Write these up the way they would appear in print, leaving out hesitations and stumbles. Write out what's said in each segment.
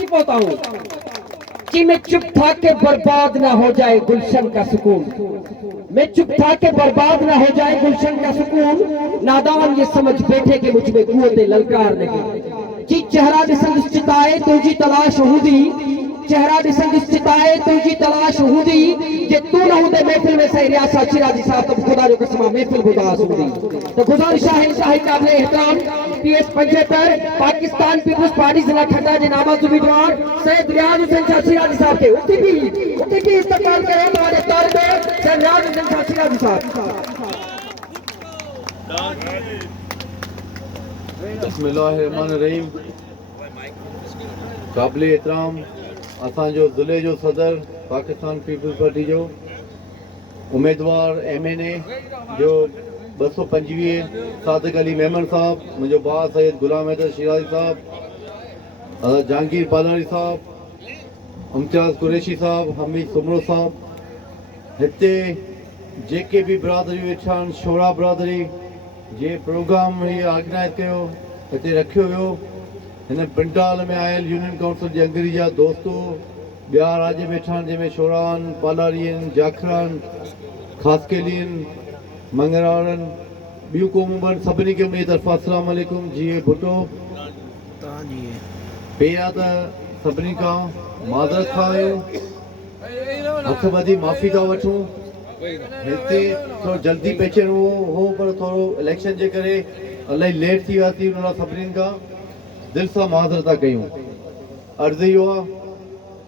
अची पहुंचा हूँ कि मैं चुप था के बर्बाद ना हो जाए गुलशन का सुकून, मैं चुप था के बर्बाद ना हो जाए गुलशन का सुकून। नादान ये समझ बैठे कि मुझ में कुव्वते ललकार नहीं, कि चेहरा दिसंद चिताए तुझी तलाश हुंदी, चेहरा दिसंद चिताए तुझी तलाश हुंदी, कि तू न हुंदे महफिल में सही रियासा शिराजी साहब तो खुदा जो कसम महफिल गुदास हुंदी। तो गुजारिश है शाही काबिल एहतराम PS 75 पाकिस्तान पीपुल्स पार्टी जिला ठंडा जे नामज़द उम्मीदवार सैयद रियाज हुसैन शाह शिराजी साहब के उठी भी इस्तकबाल करें हमारे तालिबे सैयद रियाज हुसैन शाह शिराजी साहब। बिस्मिल्लाहिर्रहमानिर्रहीम। काबिल एहतराम असांजो ज़िले जो सदर पाकिस्तान पीपल्स पार्टी जो उम्मीदवार MNA जो 225 सादिक अली मेमन साहब, मुझे भाउ सैयद गुलाम हैदर शिराजी साहब, जहांगीर बालानी साहब, इम्तियाज़ कुरैशी साहब, हमीद सुमरो साहब, हिते जेके भी बिरादरी वेठा आहिनि, शोरा बिरादरी जे प्रोग्राम हीअ ऑर्गेनाइज़ कयो हिते रखियो वियो, हिन पिंडाल में आयल यूनियन काउंसिल जे अंगरी जा दोस्तो ॿिया राज्य वेठा आहिनि, जंहिंमें शोरा आहिनि, पालारी आहिनि, जाखरा आहिनि, ख़ासकेली आहिनि, मंगरार आहिनि, ॿियूं क़ौमूं आहिनि, सभिनी खे मुंहिंजी तरफ़ां अस्सलाम वालेकुम। जी भुटो पहिरियां त सभिनी खां माज़रत खां आहियूं, हथ ॿधी माफ़ी था वठूं, हिते थोरो जल्दी पेचर हो पर थोरो इलेक्शन जे करे इलाही लेट थी वियासीं, उन लाइ सभिनीनि खां दिलि सां माज़रत था कयूं। अर्ज़ु इहो आहे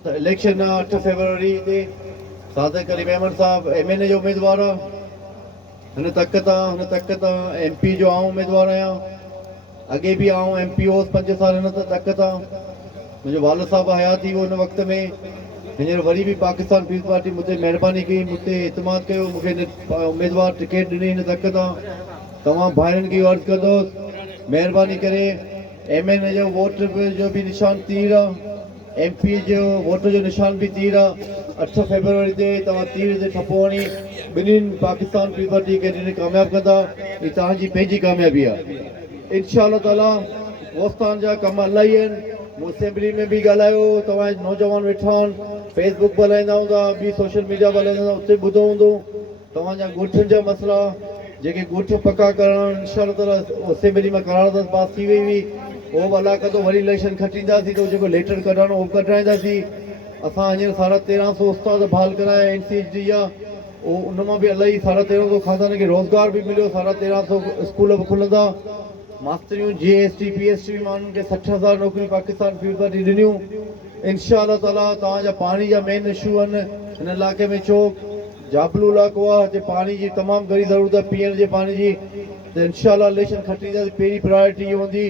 त इलेक्शन 8 फरवरी ते सादिक अली मेमन साहब MNA जो उम्मीदवार आहे, हिन तक तां MP जो आऊं उम्मीदवार आहियां, अॻे बि आऊं MP होसि 5 साल, हिन तक तां मुंहिंजो वालिद साहब हयात थी वियो हुन वक़्त में, हींअर वरी बि पाकिस्तान पीपल्स पार्टी मूंते महिरबानी कई, मूंते इतमाद कयो, मूंखे हिन उम्मीदवार टिकट ॾिनी, हिन तक तां तमामु भाइरनि खे अर्ज़ु कंदुसि महिरबानी करे MNA जो वोट जो बि निशान तीर आहे, MP जो वोट जो निशान भी तीर आहे। 8 फरवरी ते तव्हां तीर ते ठपो हणी ॿिन्हिनि पाकिस्तान पीपल्स पार्टी कैंडिडेट कामयाबु कंदा, हीअ तव्हांजी पंहिंजी कामयाबी आहे इंशाअल्लाह ताला। दोस्तान जा कम इलाही आहिनि, मूं असेंबली में बि ॻाल्हायो, तव्हां नौजवान वेठा आहिनि, फेसबुक बि हलाईंदा हूंदा, ॿी सोशल मीडिया बि हलाईंदा हूंदा, उते ॿुधो हूंदो तव्हांजा ॻोठनि जा मसइला, जेके ॻोठ पका करण इंशाअल्लाह ताला असेंबली में करारदाद पास थी वई हुई, उहो बि अलाह कंदो वरी इलेक्शन खटींदासीं, त जेको लेटर कढाइणो उहो कढाईंदासीं। असां हींअर 1350 उस्ताद बहाल कराया NCHD जा, उन मां बि इलाही 1350 ख़ासदारनि खे रोज़गार बि मिलियो, 1350 स्कूल बि खुलंदा, मास्तरियूं GST PST माण्हुनि खे 60,000 नौकरियूं पाकिस्तान पीपल्स पार्टी ॾिनियूं इंशाअल्लाह ताला। तव्हांजा पाणी जा मेन इशू आहिनि हिन इलाइक़े में, चौक जाबलू इलाइक़ो आहे, हिते पाणी जी तमामु घणी ज़रूरत आहे पीअण जे पाणी जी, त इंशाअल्लाह इलेक्शन खटींदासीं। पहिरीं प्रायोरिटी इहा हूंदी,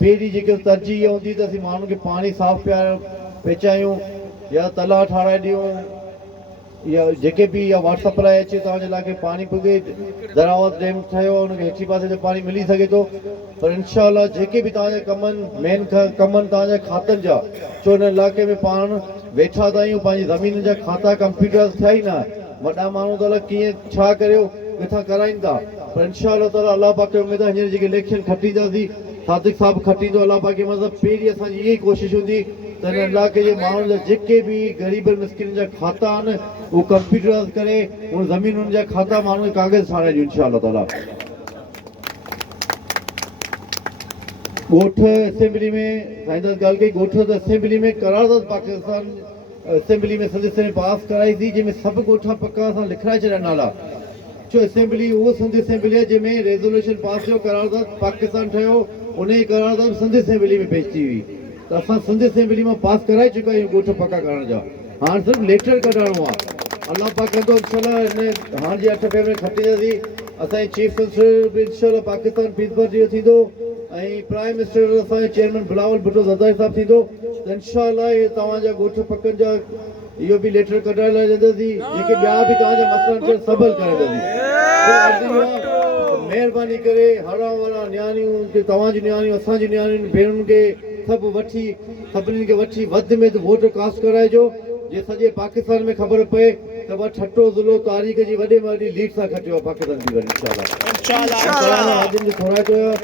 पहिरीं जेके तरजीह इहा हूंदी त असीं माण्हुनि खे पाणी साफ़ पहुचायूं या तला ठाराए ॾियूं, या जेके बि इहा व्हाट्सअप लाइ अचे तव्हांजे इलाइक़े पाणी पुॻे, दरावत डैम ठहियो आहे, हुनखे हेठि पासे जो पाणी मिली सघे थो, पर इंशाअल्लाह जेके बि तव्हांजा कम आहिनि मेन कम आहिनि तव्हांजा खातनि जा, छो हिन इलाइक़े में पाण वेठा था आहियूं, पंहिंजी ज़मीन जा खाता कंप्यूटर थिया ई न, वॾा माण्हू त अलाए कीअं छा करियो किथां कराइनि था, पर इंशाअल्लाह ताला अलाह पाक खे उमेद आहे हींअर जेके इलेक्शन खटींदासीं, सादिक साहिबु खटींदो, अलाह पाक खे मतिलबु पहिरीं असांजी इहा ई कोशिशि हूंदी त हिन इलाइक़े जे माण्हुनि जा जेके बि ग़रीब मिस्किन जा खाता आहिनि उहो कंप्यूटराइज़ करे उन ज़मीनुनि जा खाता माण्हुनि खे काग़ज़ ठाराए ॾियूं इंशाअल्लाह ताला। ॻोठ असेंबली में साईंदास ॻाल्हि कई, ॻोठ त असेंबली में करारदाद पाकिस्तान असेंबली में सदस्य ने पास कराई थी, जंहिंमें सभु ॻोठा पका असां लिखाए छॾिया नाला, छो असेंबली उहो सिंध असेंबली आहे जंहिंमें रेज़ोल्यूशन पास थियो, करारदाद पाकिस्तान ठहियो, उन जी करारदाद सिंध असेंबली में पेश थी हुई, त असां सिंध असेंबली मां पास कराए चुका आहियूं ॻोठ पका करण जा, हाणे सिर्फ़ु लेटर कढाइणो आहे। अलाह पाक कंदो इंशाअल्लाह हिन हाणे जी 8 फरवरी में खटींदासीं। असांजी चीफ मिनिस्टर बि इंशाअल्लाह पाकिस्तान पीपल्स पार्टी जो थींदो, ऐं प्राइम मिनिस्टर असांजो चेयरमैन बिलावल भुट्टो ज़रदारी साहिबु थींदो, त इंशाअल्लाह इहे तव्हांजा ॻोठ पकनि जा इहो बि लेटर कढाइण लाइ ॾींदासीं, जेके ॿिया बि तव्हांजा मसइला सभु हल करे ॾींदासीं। महिरबानी करे हरा वारा नियाणियूं, तव्हांजी नियाणियूं, असांजी नियाणियुनि भेणुनि खे सभु वठी, सभिनीनि खे वठी वधि में वधि वोट कास्ट कराइजो, जे सॼे पाकिस्तान में ख़बर पए त वह ठट्टो ज़िलो तारीख़ जी वॾे में वॾी लीड सां खटियो आहे पाकिस्तान जी वरी इंशाअल्लाह।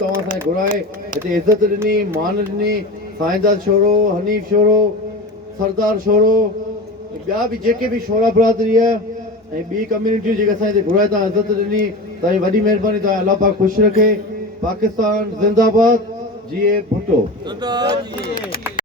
तव्हां सां घुराए हिते इज़त ॾिनी, मान ॾिनी, साईंदास छोरो, हनीफ छोरो, सरदार छोरो, ॿिया बि जेके बि छोरा बिरादरी आहे ऐं ॿी कम्यूनिटी जेके असां हिते घुराए तव्हां इज़त ॾिनी, तव्हांजी वॾी महिरबानी। तव्हां अलाह पाक ख़ुशि रखे। पाकिस्तान ज़िंदाबाद। जीए भुट्टो।